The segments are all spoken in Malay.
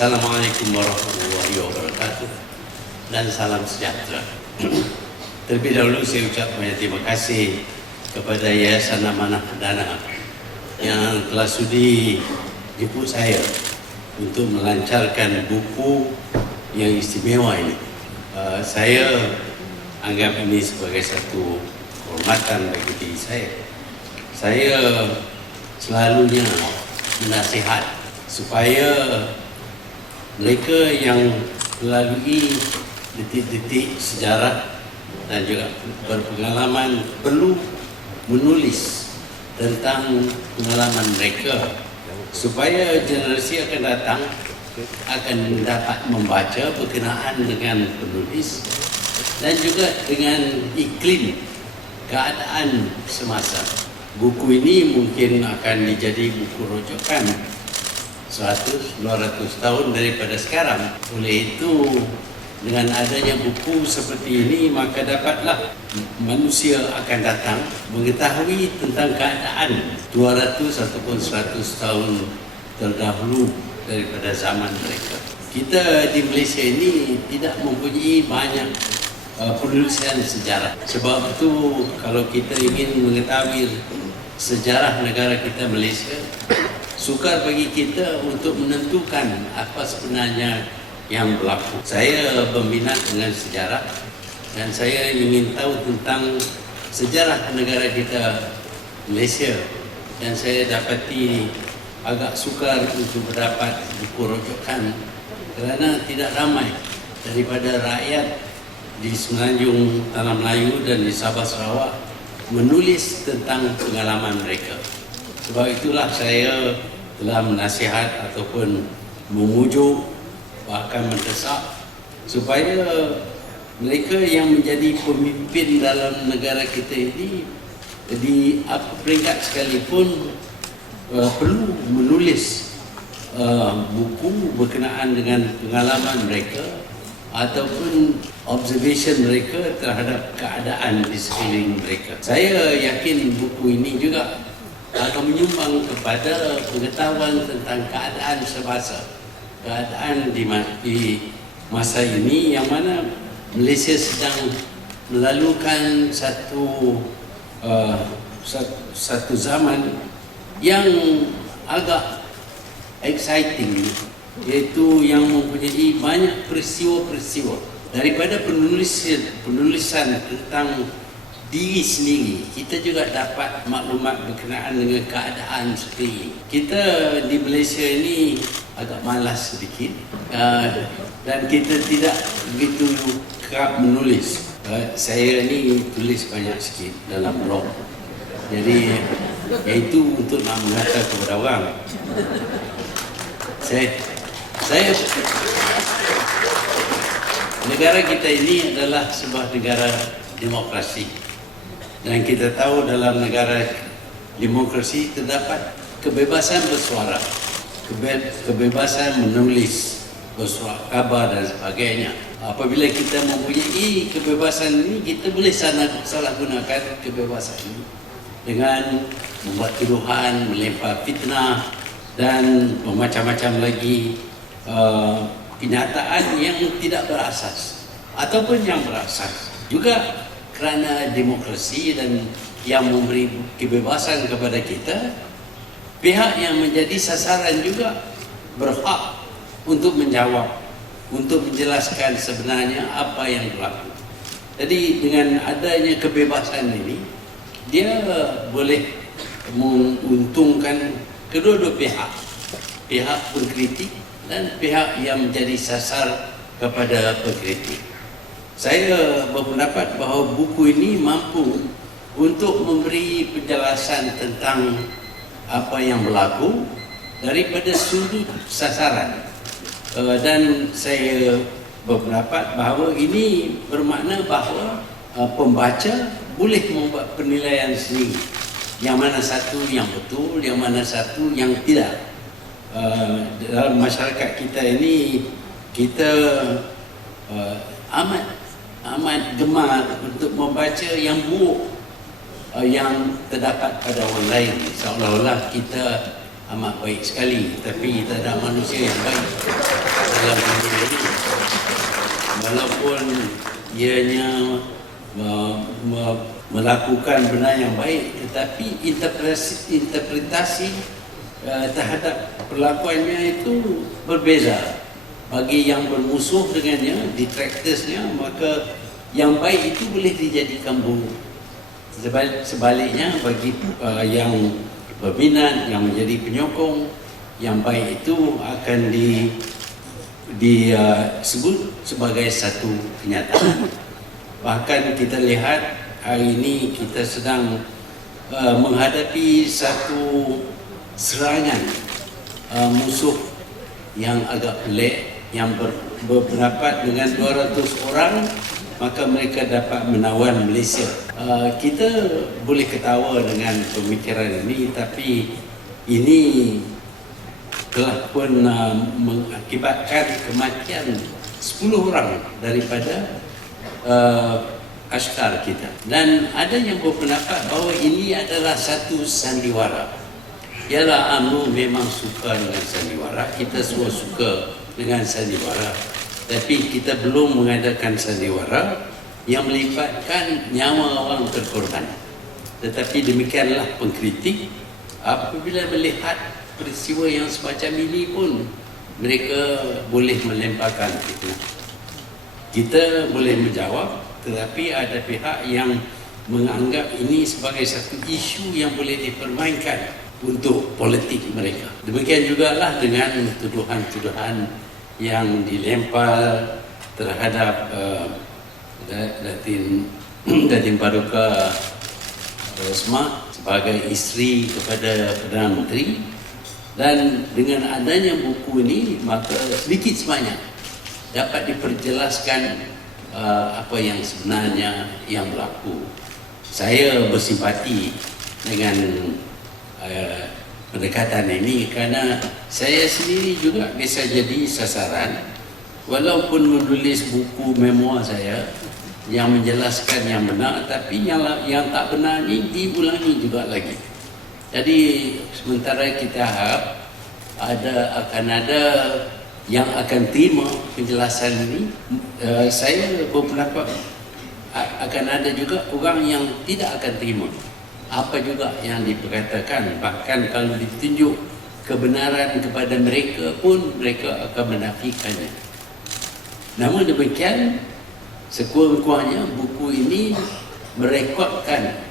Assalamualaikum warahmatullahi wabarakatuh dan salam sejahtera. Terlebih dahulu saya ucap banyak terima kasih kepada Yayasan Amanah Dana yang telah sudi jemput saya untuk melancarkan buku yang istimewa ini. Saya anggap ini sebagai satu kehormatan bagi diri saya. Saya selalunya menasihat supaya mereka yang melalui detik-detik sejarah dan juga berpengalaman perlu menulis tentang pengalaman mereka supaya generasi akan datang akan dapat membaca berkenaan dengan penulis dan juga dengan iklim keadaan semasa. Buku ini mungkin akan menjadi buku rujukan 100-200 tahun daripada sekarang. Oleh itu, dengan adanya buku seperti ini, maka dapatlah manusia akan datang mengetahui tentang keadaan 200 ataupun 100 tahun terdahulu daripada zaman mereka. Kita di Malaysia ini tidak mempunyai banyak penulisan sejarah. Sebab itu, kalau kita ingin mengetahui sejarah negara kita Malaysia, sukar bagi kita untuk menentukan apa sebenarnya yang berlaku. Saya berminat dengan sejarah dan saya ingin tahu tentang sejarah negara kita Malaysia, dan saya dapati agak sukar untuk mendapat buku rujukan kerana tidak ramai daripada rakyat di Semenanjung Tanah Melayu dan di Sabah Sarawak menulis tentang pengalaman mereka. Sebab itulah saya telah menasihat ataupun memujuk, bahkan mendesak supaya mereka yang menjadi pemimpin dalam negara kita ini di apa peringkat sekalipun perlu menulis buku berkenaan dengan pengalaman mereka ataupun observation mereka terhadap keadaan di sekeliling mereka. Saya yakin buku ini juga akan menyumbang kepada pengetahuan tentang keadaan semasa, keadaan di masa ini yang mana Malaysia sedang melalukan satu zaman yang agak exciting, iaitu yang mempunyai banyak peristiwa-peristiwa daripada penulisan tentang diri sendiri. Kita juga dapat maklumat berkenaan dengan keadaan sekeliling. Kita di Malaysia ini agak malas sedikit dan kita tidak begitu kerap menulis. Saya ni tulis banyak sikit dalam blog. Jadi itu untuk nak mengata kepada orang. Saya negara kita ini adalah sebuah negara demokrasi. Dan kita tahu dalam negara demokrasi terdapat kebebasan bersuara, kebebasan menulis, bersuara khabar dan sebagainya. Apabila kita mempunyai kebebasan ini, kita boleh salah gunakan kebebasan ini dengan membuat tuduhan, melempar fitnah dan macam-macam lagi kenyataan yang tidak berasas ataupun yang berasas. Juga kerana demokrasi dan yang memberi kebebasan kepada kita, pihak yang menjadi sasaran juga berhak untuk menjawab, untuk menjelaskan sebenarnya apa yang berlaku. Jadi dengan adanya kebebasan ini, dia boleh menguntungkan kedua-dua pihak, pihak pengkritik dan pihak yang menjadi sasar kepada pengkritik. Saya berpendapat bahawa buku ini mampu untuk memberi penjelasan tentang apa yang berlaku daripada sudut sasaran. Dan saya berpendapat bahawa ini bermakna bahawa pembaca boleh membuat penilaian sendiri. Yang mana satu yang betul, yang mana satu yang tidak. Dalam masyarakat kita ini, kita amat gemar untuk membaca yang buruk yang terdapat pada orang lain. Seolah-olah kita amat baik sekali, tapi tak ada manusia yang baik dalam dunia ini. Walaupun ianya melakukan benda yang baik, tetapi interpretasi terhadap perlakuannya itu berbeza. Bagi yang bermusuh dengannya, detractorsnya, maka yang baik itu boleh dijadikan buruk. Sebaliknya bagi yang berminat, yang menjadi penyokong, yang baik itu akan disebut sebagai satu kenyataan. Bahkan kita lihat hari ini kita sedang menghadapi satu serangan musuh yang agak pelik, yang berpendapat dengan 200 orang maka mereka dapat menawan Malaysia. Kita boleh ketawa dengan pemikiran ini, tapi ini telah pun mengakibatkan kematian 10 orang daripada askar kita. Dan ada yang berpendapat bahawa ini adalah satu sandiwara. Ialah UMNO memang suka dengan sandiwara, kita semua suka dengan sandiwara, tapi kita belum mengadakan sandiwara yang melibatkan nyawa orang berkorban. Tetapi demikianlah pengkritik apabila melihat peristiwa yang semacam ini pun mereka boleh melemparkan fitnah. Kita boleh menjawab, tetapi ada pihak yang menganggap ini sebagai satu isu yang boleh dipermainkan untuk politik mereka. Demikian jugalah dengan tuduhan-tuduhan yang dilempar terhadap Datin Paduka Rosmah sebagai isteri kepada Perdana Menteri. Dan dengan adanya buku ini, maka sedikit sebanyak dapat diperjelaskan apa yang sebenarnya yang berlaku. Saya bersimpati dengan pendekatan ini kerana saya sendiri juga bisa jadi sasaran. Walaupun menulis buku memoir saya yang menjelaskan yang benar, tapi yang tak benar ini diulangi juga lagi. Jadi sementara kita harap akan ada yang akan terima penjelasan ini, saya berpendapat akan ada juga orang yang tidak akan terima apa juga yang diperkatakan. Bahkan kalau ditunjuk kebenaran kepada mereka pun mereka akan menafikannya. Namun demikian, sekurang-kurangnya buku ini merekodkan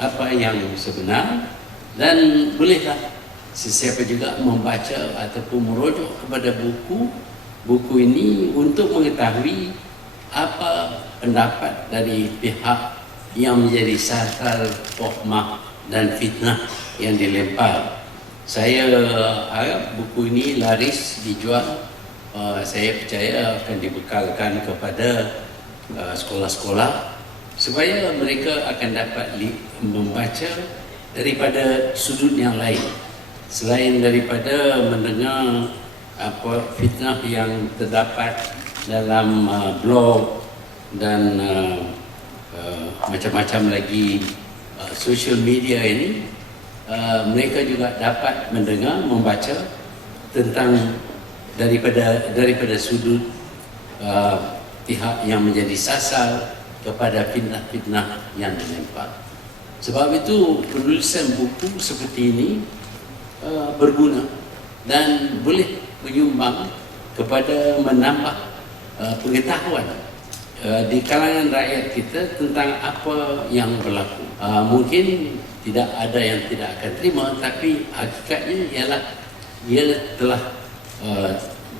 apa yang sebenar, dan bolehlah sesiapa juga membaca ataupun merujuk kepada buku ini untuk mengetahui apa pendapat dari pihak yang menjadi sasar tohmah dan fitnah yang dilempar. Saya harap buku ini laris dijual. Saya percaya akan dibekalkan kepada sekolah-sekolah supaya mereka akan dapat membaca daripada sudut yang lain, selain daripada mendengar apa fitnah yang terdapat dalam blog dan macam-macam lagi social media ini. Mereka juga dapat mendengar, membaca tentang daripada sudut pihak yang menjadi sasar kepada fitnah-fitnah yang dilempar. Sebab itu penulisan buku seperti ini berguna dan boleh menyumbang kepada menambah pengetahuan di kalangan rakyat kita tentang apa yang berlaku. Mungkin tidak ada yang tidak akan terima, tapi hakikatnya ialah ia telah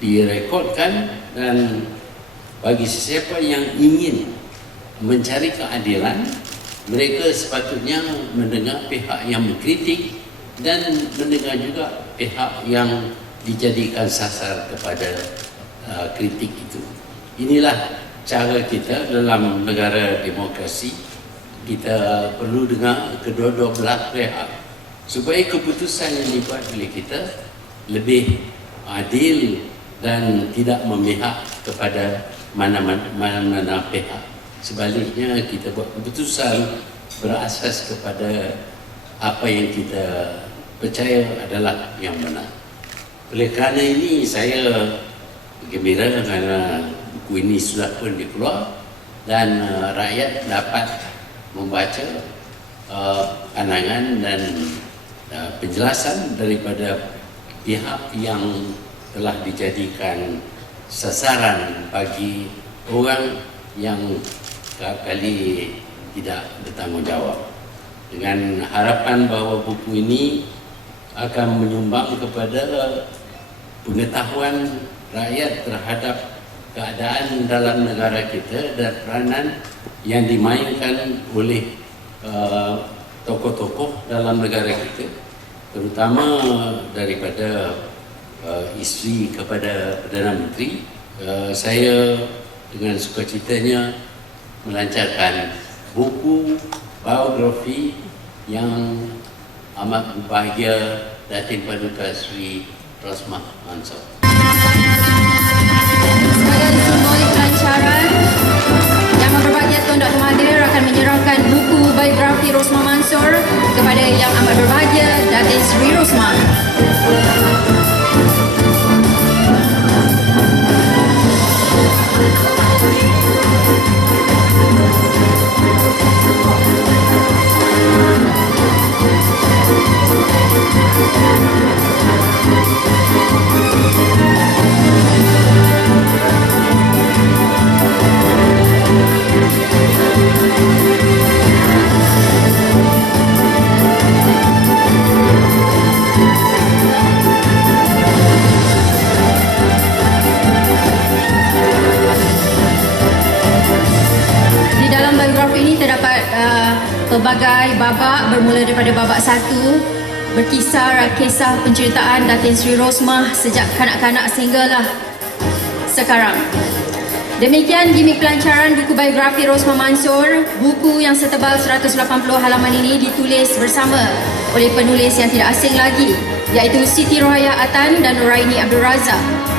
direkodkan, dan bagi sesiapa yang ingin mencari keadilan, mereka sepatutnya mendengar pihak yang mengkritik dan mendengar juga pihak yang dijadikan sasar kepada kritik itu. Inilah cara kita dalam negara demokrasi. Kita perlu dengar kedua-dua belah pihak supaya keputusan yang dibuat oleh kita lebih adil dan tidak memihak kepada mana-mana pihak. Sebaliknya, kita buat keputusan berasas kepada apa yang kita percaya adalah yang benar. Oleh kerana ini saya gembira kerana buku ini sudah pun dikeluar dan rakyat dapat membaca pandangan dan penjelasan daripada pihak yang telah dijadikan sasaran bagi orang yang kali tidak bertanggungjawab. Dengan harapan bahawa buku ini akan menyumbang kepada pengetahuan rakyat terhadap keadaan dalam negara kita dan peranan yang dimainkan oleh tokoh-tokoh dalam negara kita, terutama daripada isteri kepada Perdana Menteri. Saya dengan sukacitanya melancarkan buku biografi yang amat berbahagia Datin Paduka Sri Rosmah Mansor. Sebagai simbolik pelancaran, Yang Amat Berbahagia Tuan Dr. Mahathir akan menyerahkan buku biografi Rosmah Mansor kepada Yang Amat Berbahagia Datin Sri Rosmah. Di dalam biografi ini terdapat pelbagai babak, bermula daripada babak 1, berkisar kisah penceritaan Datin Sri Rosmah sejak kanak-kanak sehinggalah sekarang. Demikian gimik pelancaran buku biografi Rosmah Mansor. Buku yang setebal 180 halaman ini ditulis bersama oleh penulis yang tidak asing lagi, iaitu Siti Rohayah Atan dan Nuraini Abdul Razak.